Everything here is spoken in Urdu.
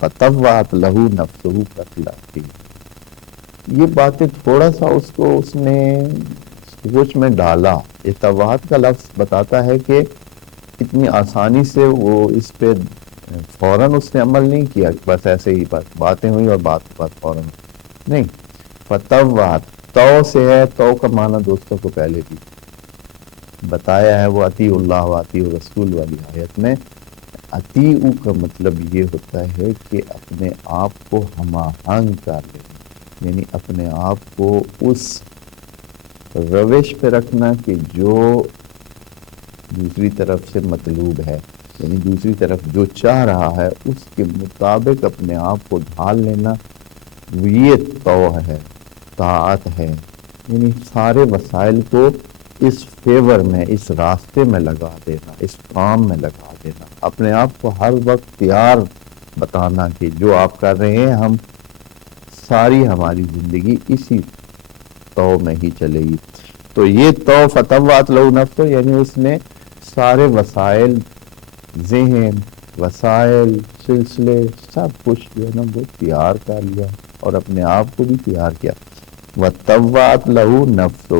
فطوعت لہو نفسہ قتل اخیہ، یہ باتیں تھوڑا سا اس کو اس نے سوچ میں ڈالا. یہ طوعت کا لفظ بتاتا ہے کہ اتنی آسانی سے وہ اس پہ فوراً اس نے عمل نہیں کیا، بس ایسے ہی بس باتیں ہوئی اور بات فوراً نہیں. فطوعت، تو سے ہے، تو کا معنی دوستوں کو پہلے بھی بتایا ہے، وہ اطیع اللہ و اطیع رسول والی آیت میں. اطیعو کا مطلب یہ ہوتا ہے کہ اپنے آپ کو ہم آہنگ کر لینا، یعنی اپنے آپ کو اس روش پہ رکھنا کہ جو دوسری طرف سے مطلوب ہے، یعنی دوسری طرف جو چاہ رہا ہے اس کے مطابق اپنے آپ کو ڈھال لینا. یہ تو ہے، طاعت ہے، یعنی سارے وسائل کو اس فیور میں، اس راستے میں لگا دینا، اس کام میں لگا دینا، اپنے آپ کو ہر وقت تیار بتانا کہ جو آپ کر رہے ہیں ہم ساری ہماری زندگی اسی تو میں ہی چلے گی. تو یہ تو فتوات لو نفسو، یعنی اس نے سارے وسائل، ذہن، وسائل، سلسلے، سب کچھ جو ہے نا وہ تیار کر لیا اور اپنے آپ کو بھی تیار کیا. وطوعت لہو نفسہ،